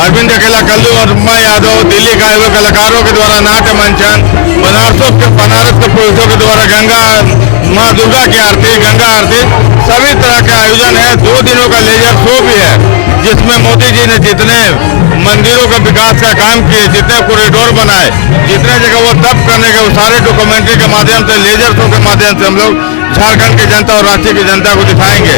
अरविंद अकेला कल्लू और उमा यादव, दिल्ली के आए हुए कलाकारों के द्वारा नाट्य मंचन, बनारस के पुरुषों के द्वारा गंगा माँ दुर्गा की आरती, गंगा आरती, सभी तरह के आयोजन है। 2 दिनों का लेजर शो भी है, जिसमें मोदी जी ने जितने मंदिरों का विकास का काम किए, जितने कॉरिडोर बनाए, जितने जगह वो तप करने के, वो सारे डॉक्यूमेंट्री के माध्यम से, लेजर शो के माध्यम से हम लोग झारखंड की जनता और राज्य की जनता को दिखाएंगे।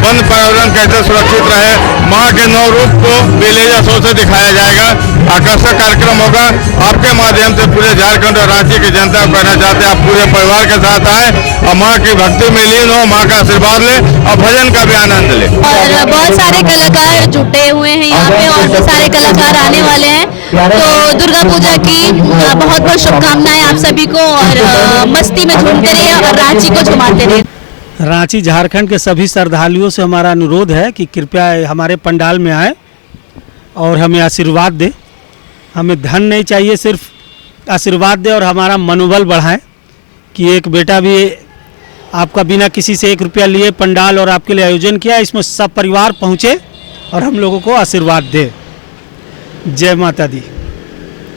वन पर्यावरण कैसे सुरक्षित रहे, माँ के 9 रूप को लेजर शो से दिखाया जाएगा। आकर्षक कार्यक्रम होगा। आपके माध्यम से पूरे झारखंड और राज्य की जनता को कहना चाहते हैं, आप पूरे परिवार के साथ आए और माँ की भक्ति में लीन हो, माँ का आशीर्वाद ले और भजन का भी आनंद ले। और बहुत सारे कलाकार जुटे हुए हैं यहाँ पे और भी सारे कलाकार आने वाले हैं, तो दुर्गा पूजा की बहुत बहुत शुभकामनाएं आप सभी को और मस्ती में झूमते रहिए और रांची को झुमाते रहिए। रांची झारखंड के सभी श्रद्धालुओं से हमारा अनुरोध है कि कृपया हमारे पंडाल में आए और हमें आशीर्वाद दे। हमें धन नहीं चाहिए, सिर्फ आशीर्वाद दे और हमारा मनोबल बढ़ाए कि एक बेटा भी आपका बिना किसी से 1 रुपया लिए पंडाल और आपके लिए आयोजन किया, इसमें सब परिवार पहुँचे और हम लोगों को आशीर्वाद दे। जय माता दी।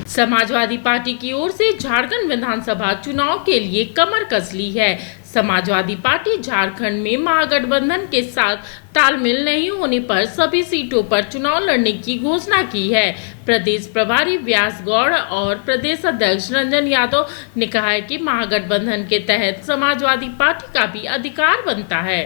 समाजवादी पार्टी की ओर से झारखंड विधानसभा चुनाव के लिए कमर कस ली है। समाजवादी पार्टी झारखंड में महागठबंधन के साथ तालमेल नहीं होने पर सभी सीटों पर चुनाव लड़ने की घोषणा की है। प्रदेश प्रभारी व्यास गौड़ और प्रदेश अध्यक्ष रंजन यादव ने कहा है कि महागठबंधन के तहत समाजवादी पार्टी का भी अधिकार बनता है।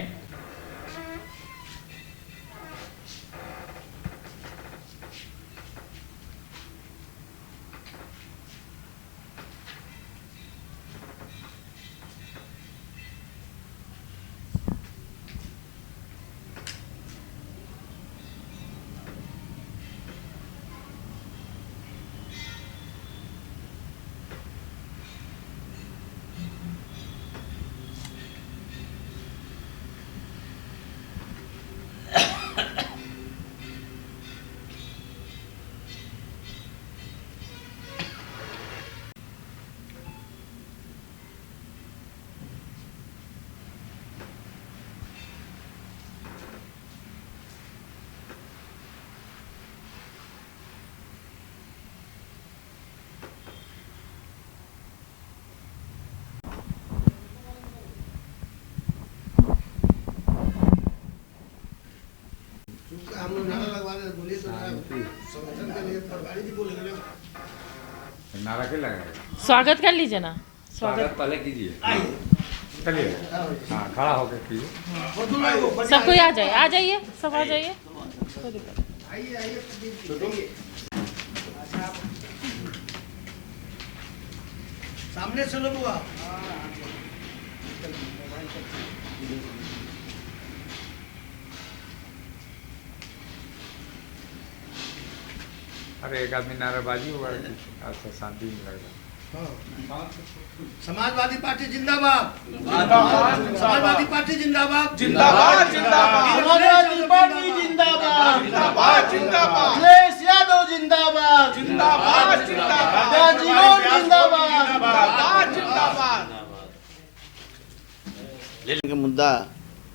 नारा के लगा, स्वागत कर लीजिए ना। स्वागत पहले कीजिए। चलिए, हाँ, खड़ा होकर कीजिए। सब कोई आ जाइए, सब आ जाइए। सामने से लोग हुआ। अरे एक आदमी नाराबाजी हुआ, अच्छा शांति में लगेगा। समाजवादी पार्टी जिंदाबाद, समाजवादी पार्टी जिंदाबाद, जिंदाबाद जिंदाबाद, समाजवादी पार्टी जिंदाबाद, जिंदाबाद जिंदाबाद, अखिलेश यादव जिंदाबाद, जिंदाबाद जिंदाबाद, जिंदाबाद जिंदाबाद। लेने का मुद्दा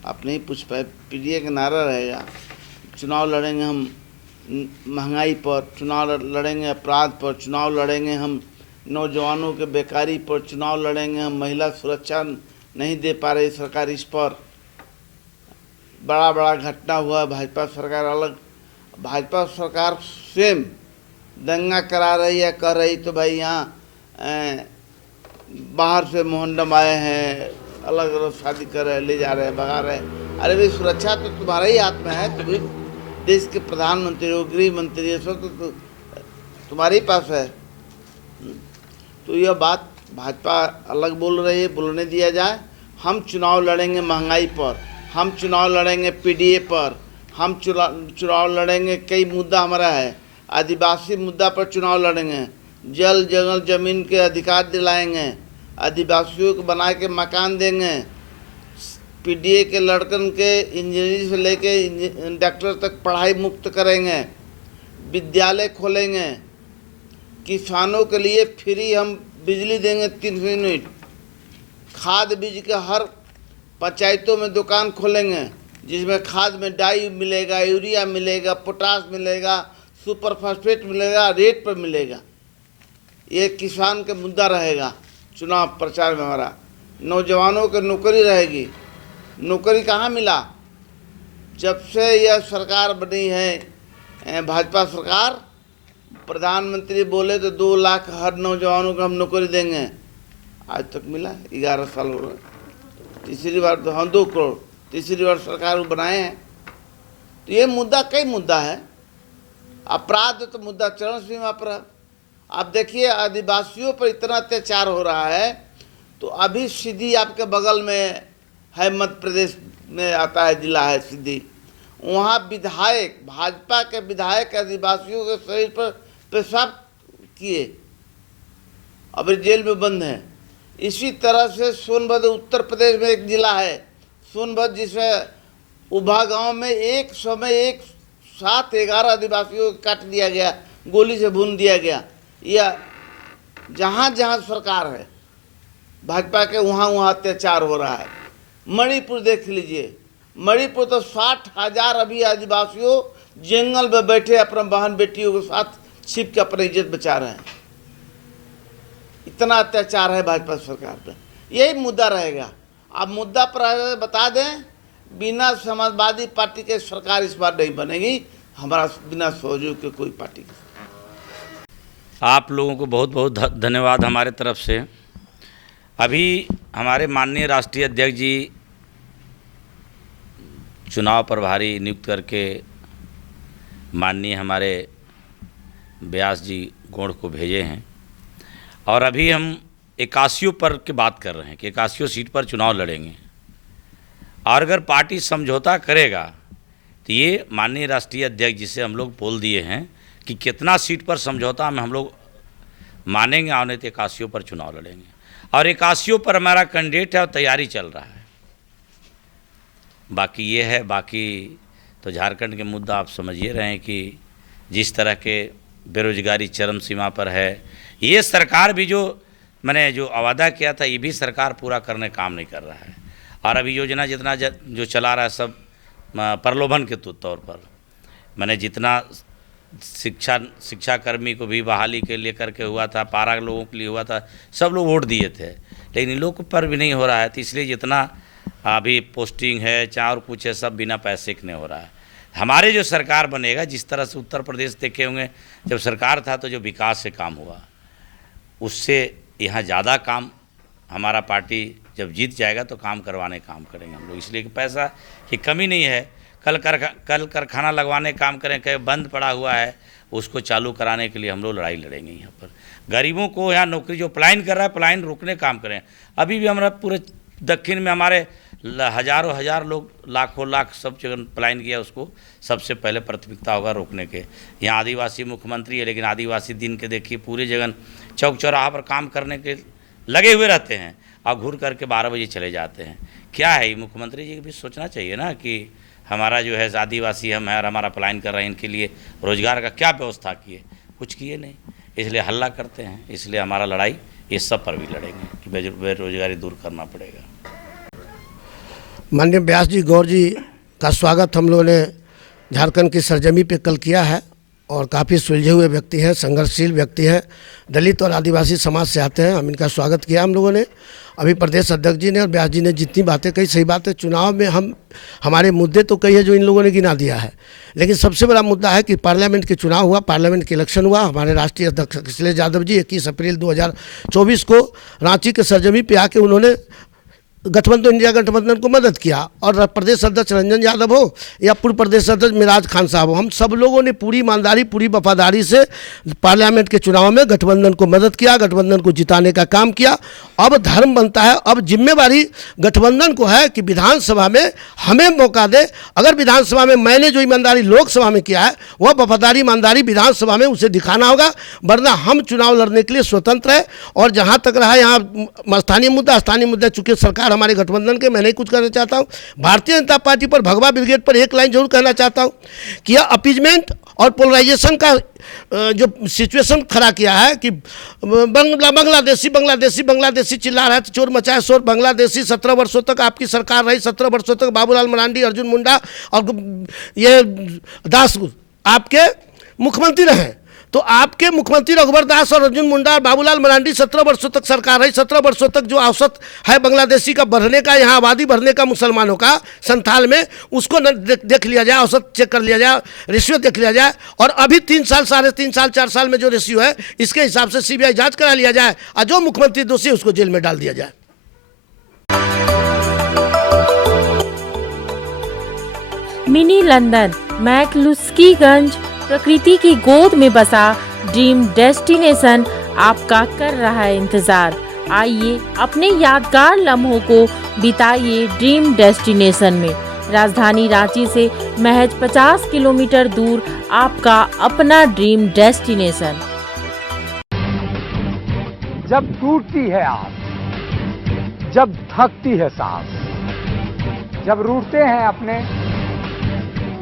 अपने ही पीडीए का नारा रहेगा। चुनाव लड़ेंगे हम महंगाई पर, चुनाव लड़ेंगे अपराध पर, चुनाव लड़ेंगे हम नौजवानों के बेकारी पर, चुनाव लड़ेंगे हम महिला सुरक्षा नहीं दे पा रही सरकार, इस पर बड़ा बड़ा घटना हुआ। भाजपा सरकार अलग, भाजपा सरकार स्वयं दंगा करा रही है, कर रही तो भाई यहाँ बाहर से मोहल्लम आए हैं, अलग अलग शादी कर रहे, ले जा रहे हैं, भगा रहे हैं। अरे भाई सुरक्षा तो तुम्हारा ही हाथ में है, तुम देश के प्रधानमंत्री हो, गृह मंत्री, सब तो तुम्हारे ही पास है। तो यह बात भाजपा अलग बोल रही है, बोलने दिया जाए। हम चुनाव लड़ेंगे महंगाई पर, हम चुनाव लड़ेंगे पीडीए पर, हम चुनाव लड़ेंगे, कई मुद्दा हमारा है, आदिवासी मुद्दा पर चुनाव लड़ेंगे, जल जंगल जमीन के अधिकार दिलाएंगे, आदिवासियों को बना के मकान देंगे, पीडीए के लड़कन के इंजीनियरिंग से लेके डॉक्टर तक पढ़ाई मुक्त करेंगे, विद्यालय खोलेंगे, किसानों के लिए फ्री हम बिजली देंगे 300 यूनिट, खाद बीज के हर पंचायतों में दुकान खोलेंगे जिसमें खाद में डाई मिलेगा, यूरिया मिलेगा, पोटास मिलेगा, सुपर फास्फेट मिलेगा, रेट पर मिलेगा। ये किसान के मुद्दा रहेगा चुनाव प्रचार में हमारा। नौजवानों को नौकरी रहेगी। नौकरी कहाँ मिला? जब से यह सरकार बनी है भाजपा सरकार, प्रधानमंत्री बोले तो 2 लाख हर नौजवानों को हम नौकरी देंगे। आज तक मिला? 11 साल हो गए। तीसरी बार तो हम 2 करोड़ तीसरी बार सरकार बनाए हैं। तो ये मुद्दा कई मुद्दा है। अपराध तो मुद्दा चरम सीमा पर है। आप देखिए आदिवासियों पर इतना अत्याचार हो रहा है, तो अभी सिद्धि आपके बगल में है, मध्य प्रदेश में आता है जिला है सिद्धि, वहाँ विधायक, भाजपा के विधायक आदिवासियों के शरीर पर पेशाब किए, अभी जेल में बंद हैं। इसी तरह से सोनभद्र उत्तर प्रदेश में एक जिला है सोनभद्र, जिसमें उभा गांव में एक समय 11 आदिवासियों को काट दिया गया, गोली से भून दिया गया। या जहाँ जहाँ सरकार है भाजपा के, वहाँ वहाँ अत्याचार हो रहा है। मणिपुर देख लीजिए, मणिपुर तो 60,000 अभी आदिवासियों जंगल में बैठे अपने बहन बेटियों के साथ छिप के अपनी इज्जत बचा रहे हैं। इतना अत्याचार है भाजपा सरकार पे। यही मुद्दा रहेगा। अब मुद्दा पर बता दें, बिना समाजवादी पार्टी के सरकार इस बार नहीं बनेगी, हमारा बिना सहयोग के कोई पार्टी। आप लोगों को बहुत बहुत धन्यवाद हमारे तरफ से। अभी हमारे माननीय राष्ट्रीय अध्यक्ष जी चुनाव प्रभारी नियुक्त करके माननीय हमारे व्यास जी गोंड को भेजे हैं, और अभी हम 81 पर की बात कर रहे हैं कि 81 सीट पर चुनाव लड़ेंगे। और अगर पार्टी समझौता करेगा तो ये माननीय राष्ट्रीय अध्यक्ष जी से हम लोग बोल दिए हैं कि कितना सीट पर समझौता में हम लोग मानेंगे, आने तो 81 पर चुनाव लड़ेंगे। और 81 पर हमारा कैंडिडेट है और तैयारी चल रहा है। बाकी ये है, बाकी तो झारखंड के मुद्दा आप समझिए रहे हैं कि जिस तरह के बेरोजगारी चरम सीमा पर है, ये सरकार भी जो मैंने जो वादा किया था, ये भी सरकार पूरा करने काम नहीं कर रहा है। और अभी योजना जितना जो चला रहा है सब प्रलोभन के तौर पर। मैंने जितना शिक्षाकर्मी को भी बहाली के लिए करके हुआ था, पारा लोगों के लिए हुआ था, सब लोग वोट दिए थे, लेकिन इन लोगों पर भी नहीं हो रहा है। तो इसलिए जितना अभी पोस्टिंग है चाहे और कुछ है, सब बिना पैसे के नहीं हो रहा है। हमारे जो सरकार बनेगा, जिस तरह से उत्तर प्रदेश देखे होंगे जब सरकार था तो जो विकास से काम हुआ, उससे यहाँ ज़्यादा काम हमारा पार्टी जब जीत जाएगा तो काम करवाने काम करेंगे हम लोग। इसलिए कि पैसा की कमी नहीं है। कल कारखाना लगवाने काम करें, कहीं बंद पड़ा हुआ है उसको चालू कराने के लिए हम लोग लड़ाई लड़ेंगे। यहाँ पर गरीबों को यहाँ नौकरी जो पलायन कर रहा है, पलायन रोकने काम करें। अभी भी हमारा पूरे दक्षिण में हमारे हजारों हजार लोग, लाखों लाख सब जगह पलायन किया, उसको सबसे पहले प्राथमिकता होगा रोकने के। यहाँ आदिवासी मुख्यमंत्री है, लेकिन आदिवासी दिन के देखिए पूरे जगह चौक चौराहा पर काम करने के लगे हुए रहते हैं और घूर करके 12 बजे चले जाते हैं। क्या है, ये मुख्यमंत्री जी को भी सोचना चाहिए ना कि हमारा जो है आदिवासी हम है और हमारा पलायन कर रहे हैं, इनके लिए रोजगार का क्या व्यवस्था किए? कुछ किए नहीं, इसलिए हल्ला करते हैं। इसलिए हमारा लड़ाई इस सब पर भी लड़ेंगे कि बेरोजगारी दूर करना पड़ेगा। माननीय व्यास जी गौर जी का स्वागत हम लोगों ने झारखंड की सरजमी पे कल किया है, और काफ़ी सुलझे हुए व्यक्ति हैं, संघर्षशील व्यक्ति हैं, दलित और आदिवासी समाज से आते हैं। हम इनका स्वागत किया हम लोगों ने। अभी प्रदेश अध्यक्ष जी ने और व्यास जी ने जितनी बातें कही, सही बात है। चुनाव में हमारे मुद्दे तो कई है जो इन लोगों ने गिना दिया है, लेकिन सबसे बड़ा मुद्दा है कि पार्लियामेंट के चुनाव हुआ, पार्लियामेंट के इलेक्शन हुआ। हमारे राष्ट्रीय अध्यक्ष अखिलेश यादव जी 21 अप्रैल 2024 को रांची के सरजमी पे आके उन्होंने गठबंधन, इंडिया गठबंधन को मदद किया। और प्रदेश अध्यक्ष रंजन यादव हो या पूर्व प्रदेश अध्यक्ष मिराज खान साहब हो, हम सब लोगों ने पूरी ईमानदारी, पूरी वफादारी से पार्लियामेंट के चुनाव में गठबंधन को मदद किया, गठबंधन को जिताने का काम किया। अब धर्म बनता है, अब जिम्मेवारी गठबंधन को है कि विधानसभा में हमें मौका दे। अगर विधानसभा में मैंने जो ईमानदारी लोकसभा में किया है, वह वफादारी ईमानदारी विधानसभा में उसे दिखाना होगा, वरना हम चुनाव लड़ने के लिए स्वतंत्र है। और जहाँ तक रहा यहाँ स्थानीय मुद्दा, चूँकि सरकार हमारे गठबंधन के, मैं नहीं कुछ कहना चाहता हूँ। भारतीय जनता पार्टी पर, भगवा ब्रिगेड पर एक लाइन जरूर कहना चाहता हूँ कि यह अपीजमेंट और पोलराइजेशन का जो सिचुएशन खड़ा किया है कि बांग्लादेशी चिल्ला रहा है, चोर मचाए शोर बांग्लादेशी। 17 वर्षों तक आपकी सरकार रही, 17 वर्षों तक बाबूलाल मरांडी, अर्जुन मुंडा और ये दास आपके मुख्यमंत्री रहे, तो आपके मुख्यमंत्री रघुवर दास और अर्जुन मुंडा और बाबूलाल मरांडी 17 वर्षों तक सरकार है। 17 वर्षों तक जो औसत है बांग्लादेशी का बढ़ने का, यहाँ आबादी बढ़ने का मुसलमानों का संथाल में, उसको न देख लिया जाए, औसत चेक कर लिया जाए, रेशियो देख लिया जाए, और अभी 3 साल, 3.5 साल, 4 साल में जो रेशियो है इसके हिसाब से सीबीआई जांच करा लिया जाए और जो मुख्यमंत्री दोषी है उसको जेल में डाल दिया जाए। मिनी लंदन, मैकलुस्कीगंज, प्रकृति की गोद में बसा ड्रीम डेस्टिनेशन आपका कर रहा है इंतजार। आइए अपने यादगार लम्हों को बिताइए ड्रीम डेस्टिनेशन में। राजधानी रांची से महज 50 किलोमीटर दूर आपका अपना ड्रीम डेस्टिनेशन। जब टूटती है आस, जब थकती है सांस, जब रूठते हैं अपने,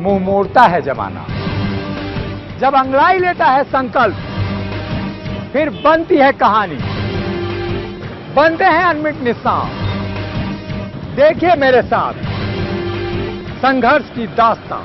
मुंह मोड़ता है जमाना, जब अंगड़ाई लेता है संकल्प, फिर बनती है कहानी, बनते हैं अनमिट निशान। देखिए मेरे साथ संघर्ष की दास्तां।